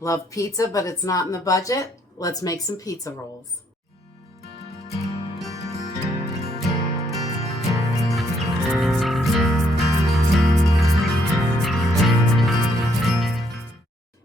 Love pizza, but it's not in the budget? Let's make some pizza rolls.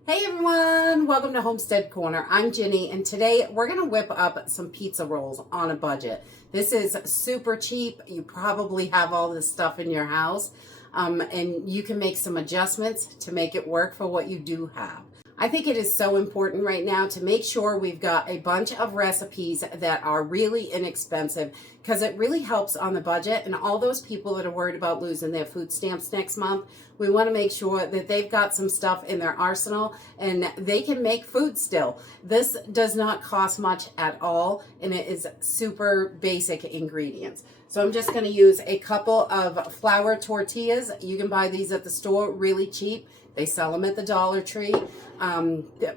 Hey everyone, welcome to Homestead Corner. I'm Ginny, and today we're going to whip up some pizza rolls on a budget. This is super cheap. You probably have all this stuff in your house, and you can make some adjustments to make it work for what you do have. I think it is so important right now to make sure we've got a bunch of recipes that are really inexpensive, because it really helps on the budget. And all those people that are worried about losing their food stamps next month, we want to make sure that they've got some stuff in their arsenal and they can make food still. This does not cost much at all, and it is super basic ingredients. So I'm just going to use a couple of flour tortillas. You can buy these at the store really cheap. They sell them at the Dollar Tree,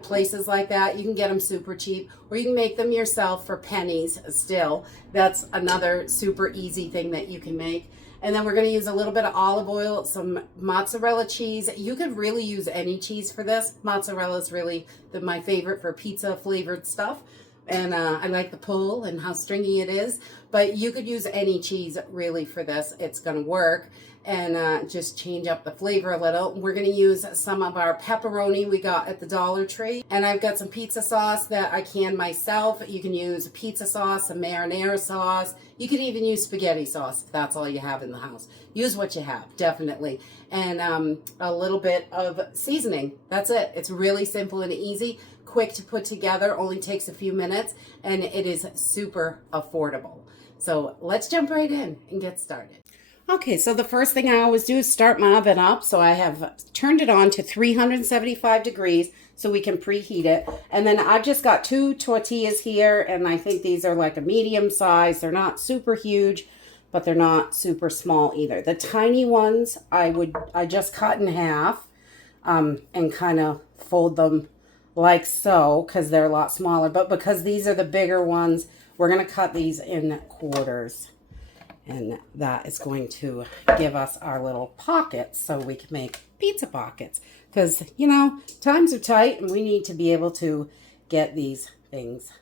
places like that. You can get them super cheap, or you can make them yourself for pennies still. That's another super easy thing that you can make. And then we're going to use a little bit of olive oil, some mozzarella cheese. You could really use any cheese for this. Mozzarella is really my favorite for pizza flavored stuff. And I like the pull and how stringy it is. But you could use any cheese really for this. It's going to work. And just change up the flavor a little. We're going to use some of our pepperoni we got at the Dollar Tree. And I've got some pizza sauce that I can myself. You can use pizza sauce, some marinara sauce. You can even use spaghetti sauce if that's all you have in the house. Use what you have, definitely. And a little bit of seasoning. That's it. It's really simple and easy. Quick to put together, only takes a few minutes, and it is super affordable. So let's jump right in and get started. Okay, so the first thing I always do is start my oven up. So I have turned it on to 375 degrees so we can preheat it. And then I've just got 2 tortillas here, and I think these are like a medium size. They're not super huge, but they're not super small either. The tiny ones I just cut in half and kind of fold them like so, because they're a lot smaller. But because these are the bigger ones, we're going to cut these in quarters. And that is going to give us our little pockets so we can make pizza pockets. Because, you know, times are tight and we need to be able to get these things.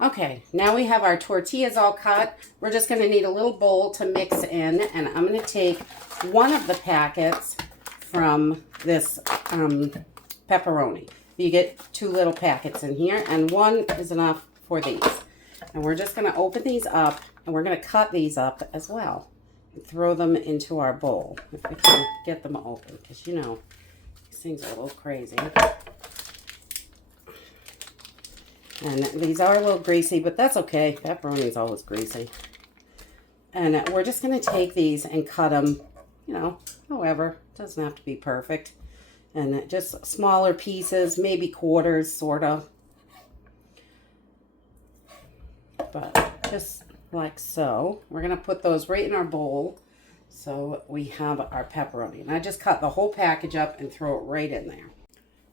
Okay, now we have our tortillas all cut. We're just going to need a little bowl to mix in. And I'm going to take one of the packets from this pepperoni. You get 2 little packets in here, and one is enough for these. And we're just going to open these up, and we're going to cut these up as well and throw them into our bowl if we can get them open, because you know these things are a little crazy. And these are a little greasy, but that's okay. Pepperoni is always greasy. And we're just going to take these and cut them, you know, however. It doesn't have to be perfect. And just smaller pieces, maybe quarters, sort of. But just like so. We're going to put those right in our bowl so we have our pepperoni. And I just cut the whole package up and throw it right in there.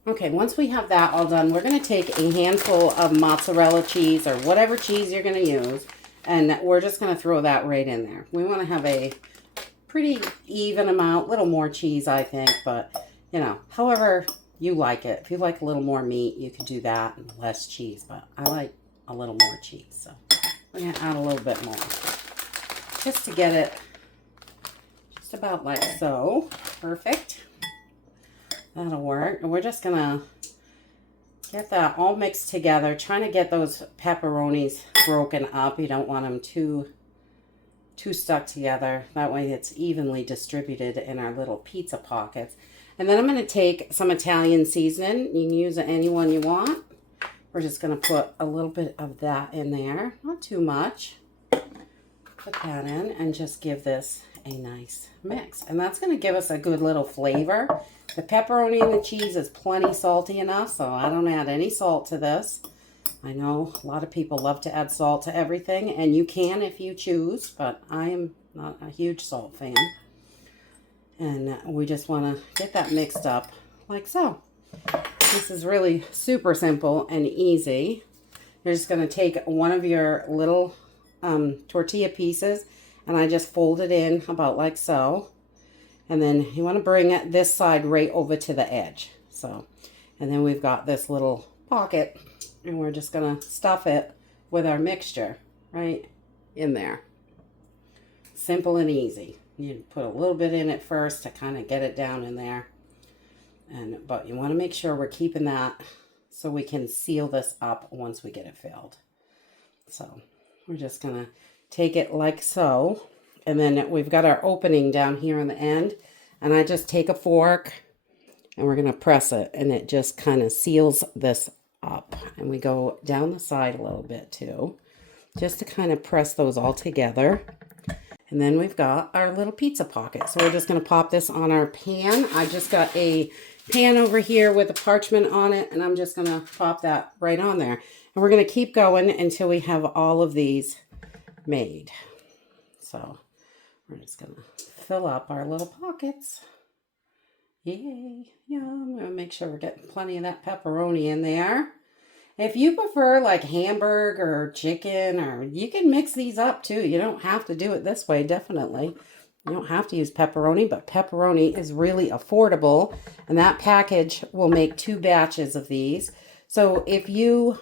Okay, once we have that all done, we're going to take a handful of mozzarella cheese or whatever cheese you're going to use. And we're just going to throw that right in there. We want to have a pretty even amount, a little more cheese, I think, but you know, however you like it. If you like a little more meat, you could do that and less cheese. But I like a little more cheese. So we're going to add a little bit more. Just to get it just about like so. Perfect. That'll work. And we're just going to get that all mixed together. Trying to get those pepperonis broken up. You don't want them too stuck together. That way it's evenly distributed in our little pizza pockets. And then I'm going to take some Italian seasoning. You can use any one you want. We're just going to put a little bit of that in there. Not too much. Put that in and just give this a nice mix. And that's going to give us a good little flavor. The pepperoni and the cheese is plenty salty enough, so I don't add any salt to this. I know a lot of people love to add salt to everything, and you can if you choose, but I am not a huge salt fan. And we just want to get that mixed up like so. This is really super simple and easy. You're just going to take one of your little tortilla pieces, and I just fold it in about like so. And then you want to bring this side right over to the edge. So And then we've got this little pocket, and we're just gonna stuff it with our mixture right in there. Simple and easy. You put a little bit in it first to kind of get it down in there. But you want to make sure we're keeping that so we can seal this up once we get it filled. So we're just going to take it like so. And then we've got our opening down here on the end. And I just take a fork and we're going to press it. And it just kind of seals this up. And we go down the side a little bit too, just to kind of press those all together. And then we've got our little pizza pocket. So we're just going to pop this on our pan. I just got a pan over here with a parchment on it, and I'm just going to pop that right on there. And we're going to keep going until we have all of these made. So we're just going to fill up our little pockets. Yay, yum. We'll make sure we're getting plenty of that pepperoni in there. If you prefer like hamburger or chicken, or you can mix these up too. You don't have to do it this way, definitely. You don't have to use pepperoni, but pepperoni is really affordable. And that package will make 2 batches of these. So if you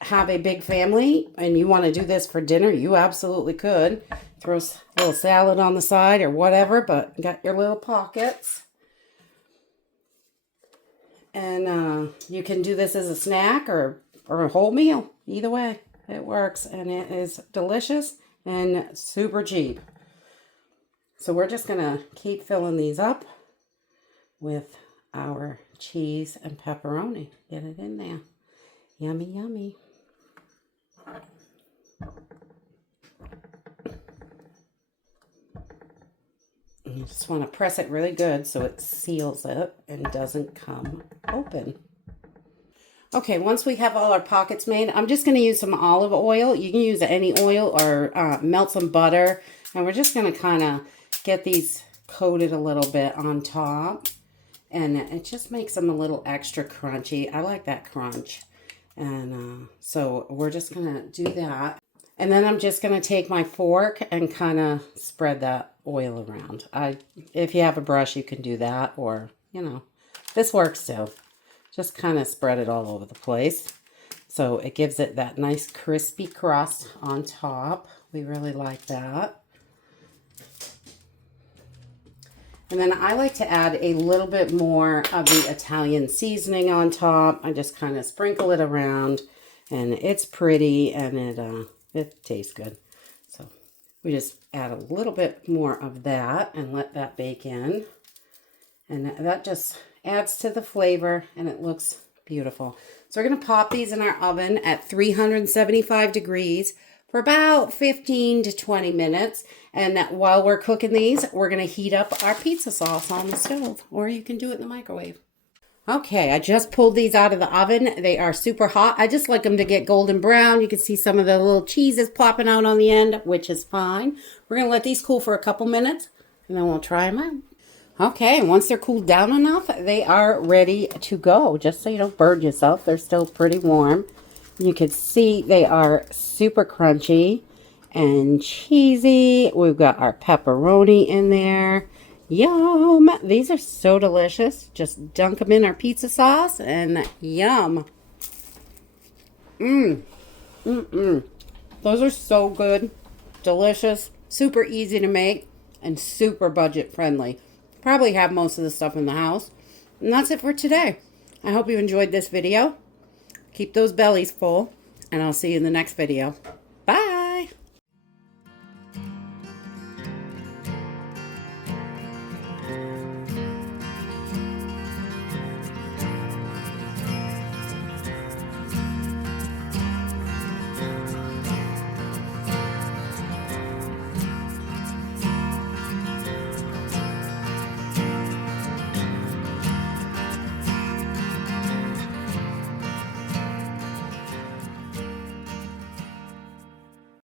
have a big family and you want to do this for dinner, you absolutely could. Throw a little salad on the side or whatever, but you got your little pockets. And you can do this as a snack or a whole meal. Either way, it works. And it is delicious and super cheap. So we're just going to keep filling these up with our cheese and pepperoni. Get it in there. Yummy, yummy. You just want to press it really good so it seals it and doesn't come open. Okay, once we have all our pockets made, I'm just going to use some olive oil. You can use any oil or melt some butter. And we're just going to kind of get these coated a little bit on top. And it just makes them a little extra crunchy. I like that crunch. And so we're just going to do that. And then I'm just going to take my fork and kind of spread that oil around. If you have a brush, you can do that. Or, you know, this works too. Just kind of spread it all over the place. So it gives it that nice crispy crust on top. We really like that. And then I like to add a little bit more of the Italian seasoning on top. I just kind of sprinkle it around. And it's pretty and it tastes good. So we just add a little bit more of that and let that bake in. And that just adds to the flavor and it looks beautiful. So we're going to pop these in our oven at 375 degrees for about 15 to 20 minutes. And while we're cooking these, we're going to heat up our pizza sauce on the stove, or you can do it in the microwave. Okay, I just pulled these out of the oven. They are super hot. I just like them to get golden brown. You can see some of the little cheeses plopping out on the end, which is fine. We're going to let these cool for a couple minutes, and then we'll try them out. Okay, once they're cooled down enough, they are ready to go. Just so you don't burn yourself, they're still pretty warm. You can see they are super crunchy and cheesy. We've got our pepperoni in there. Yum! These are so delicious. Just dunk them in our pizza sauce and yum. Those are so good. Delicious. Super easy to make and super budget friendly. Probably have most of the stuff in the house. And that's it for today. I hope you enjoyed this video. Keep those bellies full and I'll see you in the next video.